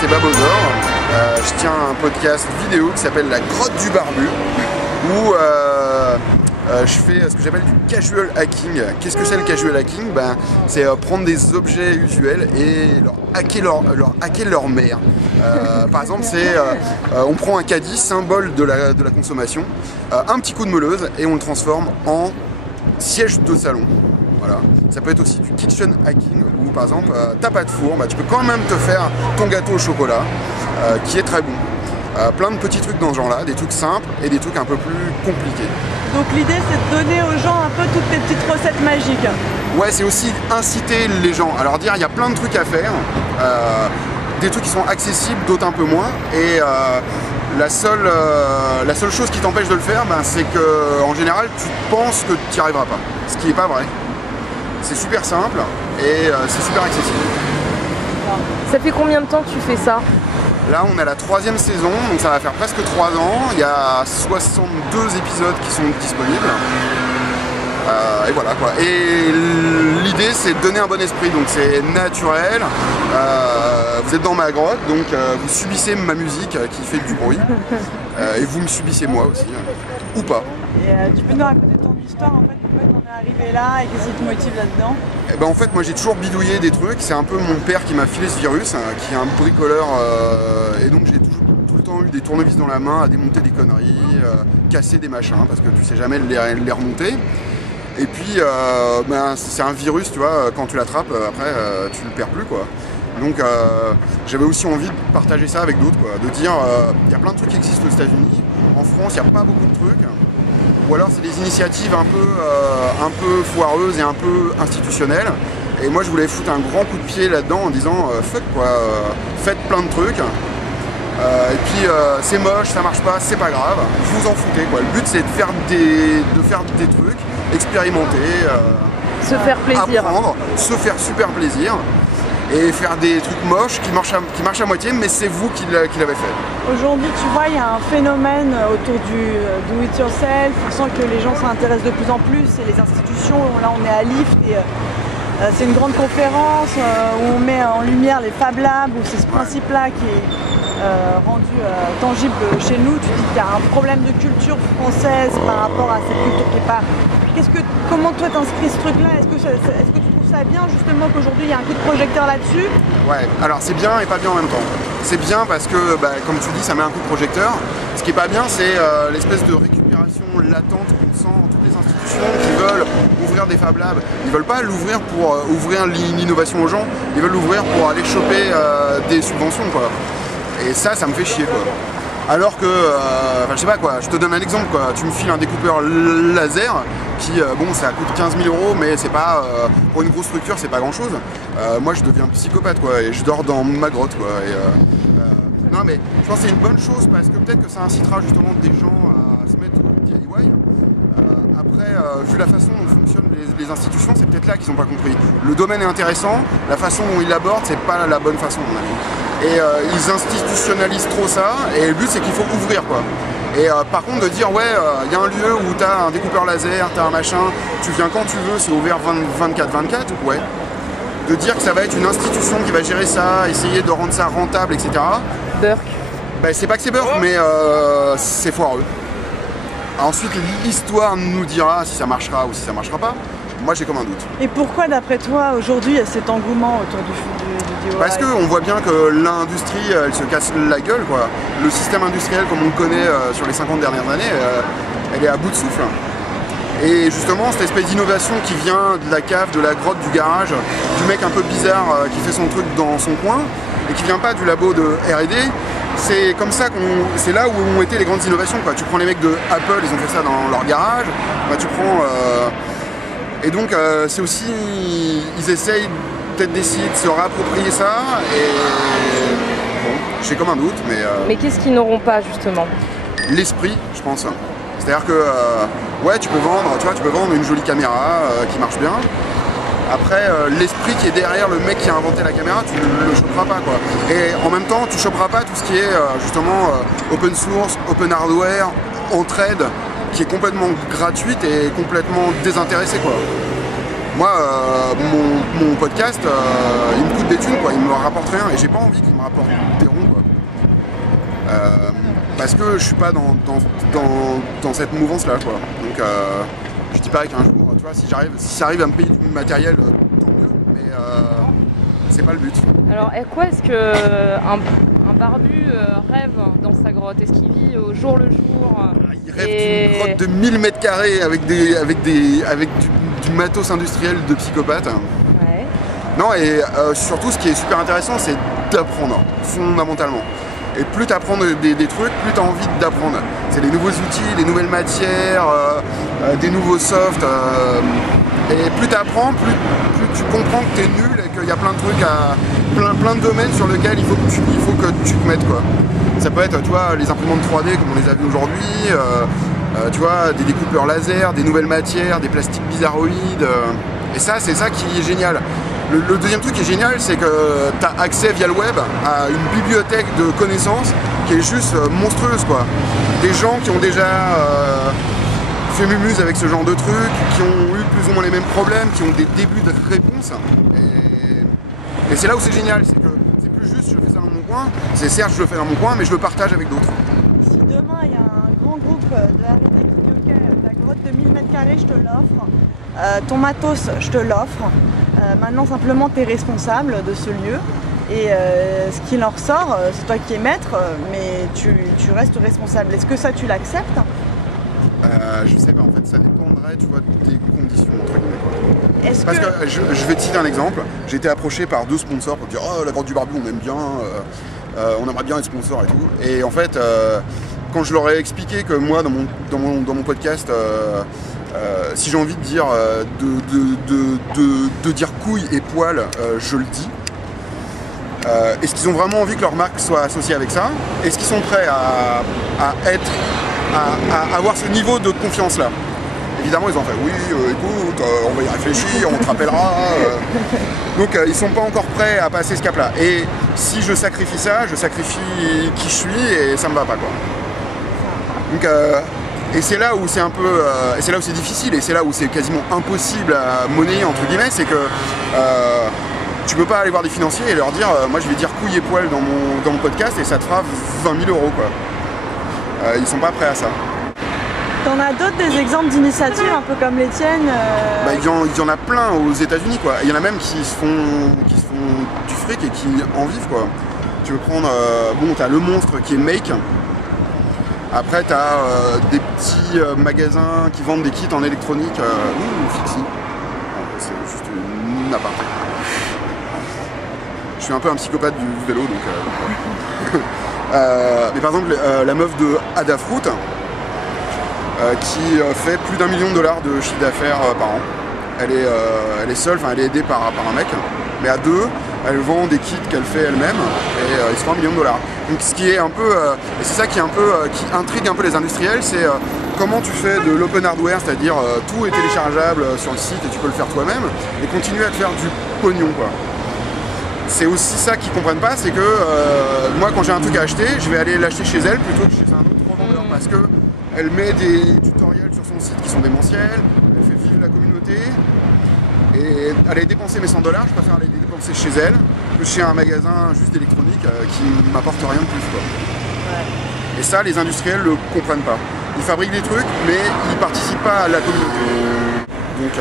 c'est Babozor. Je tiens un podcast vidéo qui s'appelle La Grotte du Barbu, où je fais ce que j'appelle du casual hacking. Qu'est-ce que c'est le casual hacking? C'est prendre des objets usuels et leur hacker leur mère. Par exemple, on prend un caddie, symbole de la consommation, un petit coup de meuleuse et on le transforme en siège de salon. Voilà. Ça peut être aussi du kitchen hacking où par exemple t'as pas de four, tu peux quand même te faire ton gâteau au chocolat qui est très bon. Plein de petits trucs dans ce genre là, des trucs simples et des trucs un peu plus compliqués. Donc l'idée c'est de donner aux gens un peu toutes les petites recettes magiques. Ouais, c'est aussi inciter les gens. Alors dire il y a plein de trucs à faire, des trucs qui sont accessibles, d'autres un peu moins. Et la seule chose qui t'empêche de le faire, c'est que en général tu penses que tu n'y arriveras pas. Ce qui n'est pas vrai. C'est super simple et c'est super accessible. Ça fait combien de temps que tu fais ça? Là on a la 3e saison, donc ça va faire presque 3 ans. Il y a 62 épisodes qui sont disponibles. Et voilà quoi. Et l'idée c'est de donner un bon esprit, donc c'est naturel. Vous êtes dans ma grotte, donc vous subissez ma musique qui fait du bruit. Et vous me subissez moi aussi, ou pas. Et tu peux nous raconter ton histoire en fait, pourquoi t'en es arrivé là et qu'est-ce qui te motive là-dedans? En fait moi j'ai toujours bidouillé des trucs, c'est un peu mon père qui m'a filé ce virus, qui est un bricoleur, et donc j'ai toujours tout le temps eu des tournevis dans la main à démonter des conneries, casser des machins, parce que tu sais jamais les remonter. Et puis c'est un virus, tu vois, quand tu l'attrapes, après tu le perds plus quoi. Donc j'avais aussi envie de partager ça avec d'autres, quoi, de dire il y a plein de trucs qui existent aux États-Unis, en France il n'y a pas beaucoup de trucs, ou alors c'est des initiatives un peu foireuses et un peu institutionnelles. Et moi je voulais foutre un grand coup de pied là-dedans en disant fuck quoi, faites plein de trucs. Et puis c'est moche, ça marche pas, c'est pas grave, vous en foutez quoi. Le but c'est de faire des trucs, expérimenter, se faire plaisir, apprendre, se faire super plaisir et faire des trucs moches qui marchent à moitié, mais c'est vous qui l'avez fait. Aujourd'hui, tu vois, il y a un phénomène autour du do it yourself. On sent que les gens s'intéressent de plus en plus et les institutions, là on est à Lift et c'est une grande conférence où on met en lumière les Fab Labs, où c'est ce principe-là qui est rendu tangible chez nous. Tu dis qu'il y a un problème de culture française par rapport à cette culture qui n'est pas... Comment toi t'inscris ce truc-là? Est-ce que tu trouves ça bien justement qu'aujourd'hui il y a un coup de projecteur là-dessus? Ouais, alors c'est bien et pas bien en même temps. C'est bien parce que, comme tu dis, ça met un coup de projecteur. Ce qui est pas bien, c'est l'espèce de récupération latente qu'on sent dans toutes les institutions qui veulent ouvrir des Fab Labs. Ils veulent pas l'ouvrir pour ouvrir l'innovation aux gens, ils veulent l'ouvrir pour aller choper des subventions quoi. Et ça me fait chier quoi. Alors que, je sais pas quoi, je te donne un exemple quoi, tu me files un découpeur laser qui, ça coûte 15 000 €, mais c'est pas, pour une grosse structure c'est pas grand chose. Moi je deviens psychopathe quoi, et je dors dans ma grotte quoi. Non mais je pense que c'est une bonne chose parce que peut-être que ça incitera justement des gens à se mettre au DIY. Après, vu la façon dont fonctionnent les institutions, c'est peut-être là qu'ils n'ont pas compris. Le domaine est intéressant, la façon dont ils l'abordent, c'est pas la bonne façon, à mon avis. Et ils institutionnalisent trop ça, et le but c'est qu'il faut ouvrir quoi. Et par contre de dire ouais, il y a un lieu où tu as un découpeur laser, tu as un machin, tu viens quand tu veux, c'est ouvert 24/24, ouais. De dire que ça va être une institution qui va gérer ça, essayer de rendre ça rentable, etc. Burk. C'est pas que c'est burk, mais c'est foireux. Ensuite, l'histoire nous dira si ça marchera ou si ça marchera pas. Moi, j'ai comme un doute. Et pourquoi, d'après toi, aujourd'hui, il y a cet engouement autour du DIY? Parce qu'on voit bien que l'industrie, elle se casse la gueule, quoi. Le système industriel, comme on le connaît sur les 50 dernières années, elle est à bout de souffle. Et justement, cette espèce d'innovation qui vient de la cave, de la grotte, du garage, du mec un peu bizarre qui fait son truc dans son coin, et qui vient pas du labo de R&D, c'est comme ça c'est là où ont été les grandes innovations quoi. Tu prends les mecs de Apple, ils ont fait ça dans leur garage. Tu prends et donc c'est aussi ils essayent peut-être d'essayer de se réapproprier ça et bon, j'ai comme un doute mais qu'est-ce qu'ils n'auront pas justement? L'esprit, je pense. C'est-à-dire que ouais, tu peux vendre une jolie caméra qui marche bien. Après, l'esprit qui est derrière le mec qui a inventé la caméra, tu ne le choperas pas quoi. Et en même temps, tu choperas pas tout ce qui est justement open source, open hardware, entraide, qui est complètement gratuite et complètement désintéressée quoi. Moi, mon podcast, il me coûte des thunes, quoi. Il me rapporte rien et j'ai pas envie qu'il me rapporte des ronds, quoi. Parce que je suis pas dans cette mouvance là, quoi. Donc je dis pas qu'un jour, tu vois, si ça arrive à me payer du matériel, tant mieux, mais c'est pas le but. Alors, à quoi est-ce qu'un barbu rêve dans sa grotte? Est-ce qu'il vit au jour le jour? Il rêve d'une grotte de 1000 m² avec du matos industriel de psychopathe. Ouais. Non, et surtout, ce qui est super intéressant, c'est d'apprendre, fondamentalement. Et plus tu apprends des trucs, plus tu as envie d'apprendre. C'est des nouveaux outils, des nouvelles matières, des nouveaux softs. Et plus tu apprends, plus tu comprends que tu es nul et qu'il y a plein de trucs, plein de domaines sur lesquels il faut que tu te mettes, quoi. Ça peut être, tu vois, les imprimantes 3D comme on les a vu aujourd'hui, tu vois, des découpeurs laser, des nouvelles matières, des plastiques bizarroïdes. Et ça, c'est ça qui est génial. Le deuxième truc qui est génial, c'est que tu as accès via le web à une bibliothèque de connaissances qui est juste monstrueuse, quoi. Des gens qui ont déjà fait mumuse avec ce genre de trucs, qui ont eu plus ou moins les mêmes problèmes, qui ont des débuts de réponses. Et c'est là où c'est génial, c'est que c'est plus juste je fais ça dans mon coin, c'est certes je le fais dans mon coin, mais je le partage avec d'autres. Si demain il y a un grand groupe de R&D qui dit ok, ta grotte de 1000 m², je te l'offre, ton matos, je te l'offre. Maintenant simplement tu es responsable de ce lieu et ce qu'il en ressort, c'est toi qui es maître, mais tu restes responsable. Est-ce que ça tu l'acceptes? Je sais pas, en fait ça dépendrait, tu vois, des conditions entre guillemets, quoi. Parce que je vais te citer un exemple, j'ai été approché par 2 sponsors pour dire oh la grotte du barbu on aime bien, on aimerait bien être sponsor et tout. Et en fait quand je leur ai expliqué que moi dans mon podcast si j'ai envie de dire de dire couilles et poils, je le dis. Est-ce qu'ils ont vraiment envie que leur marque soit associée avec ça? Est-ce qu'ils sont prêts à avoir ce niveau de confiance là? Évidemment ils ont fait oui, écoute, on va y réfléchir, on te rappellera. Donc ils sont pas encore prêts à passer ce cap là. Et si je sacrifie ça, je sacrifie qui je suis et ça me va pas, quoi. Donc et c'est là où c'est un peu, et c'est là où c'est difficile, et c'est là où c'est quasiment impossible à monnayer entre guillemets, c'est que tu peux pas aller voir des financiers et leur dire moi je vais dire couilles et poils dans mon podcast et ça te fera 20 000 €, quoi. Ils sont pas prêts à ça. T'en as d'autres des exemples d'initiatives un peu comme les tiennes Il y en a plein aux États-Unis, quoi. Il y en a même qui se font du fric et qui en vivent, quoi. Tu veux prendre, bon, t'as le monstre qui est Make. Après, tu as des petits magasins qui vendent des kits en électronique. Fixie. C'est juste une aparté. Je suis un peu un psychopathe du vélo, donc... mais par exemple, la meuf de Adafruit, qui fait plus d'1 million $ de chiffre d'affaires par an. Elle est seule, enfin elle est aidée par un mec, mais à deux, elle vend des kits qu'elle fait elle-même et ils se font $1 million. Donc ce qui est un peu, et c'est ça qui est un peu, qui intrigue un peu les industriels, c'est comment tu fais de l'open hardware, c'est-à-dire tout est téléchargeable sur le site et tu peux le faire toi-même, et continuer à te faire du pognon, quoi. C'est aussi ça qu'ils comprennent pas, c'est que moi quand j'ai un truc à acheter, je vais aller l'acheter chez elle plutôt que chez un autre revendeur, parce que elle met des tutoriels sur son site qui sont démentiels, elle fait vivre la communauté, et aller dépenser mes $100, je préfère aller les dépenser chez elle que chez un magasin juste d'électronique qui m'apporte rien de plus, quoi. Ouais. Et ça, les industriels le comprennent pas. Ils fabriquent des trucs, mais ils participent pas à la communauté. Donc,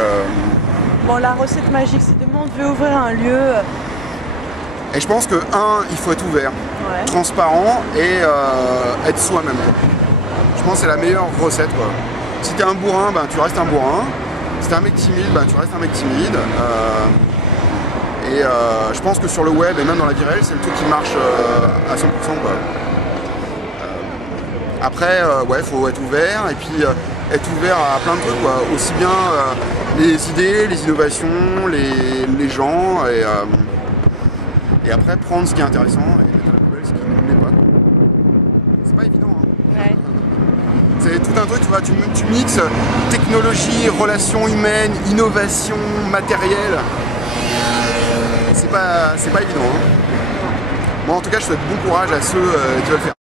bon, la recette magique, si demain on devait ouvrir un lieu... Et je pense que, il faut être ouvert, Ouais. transparent et être soi-même. Je pense que c'est la meilleure recette, quoi. Si t'es un bourrin, ben, tu restes un bourrin. Si t'es un mec timide, ben, tu restes un mec timide. Je pense que sur le web et même dans la vie réelle, c'est le truc qui marche à 100%, quoi. Après, ouais, faut être ouvert et puis être ouvert à plein de trucs, quoi. Aussi bien les idées, les innovations, les gens et après prendre ce qui est intéressant et mettre à la poubelle ce qui ne l'est pas. C'est pas évident, hein. Ouais. C'est tout un truc, tu vois, tu mixes technologie, relations humaines, innovation, matériel. C'est pas évident, hein. Moi en tout cas je souhaite bon courage à ceux qui veulent faire.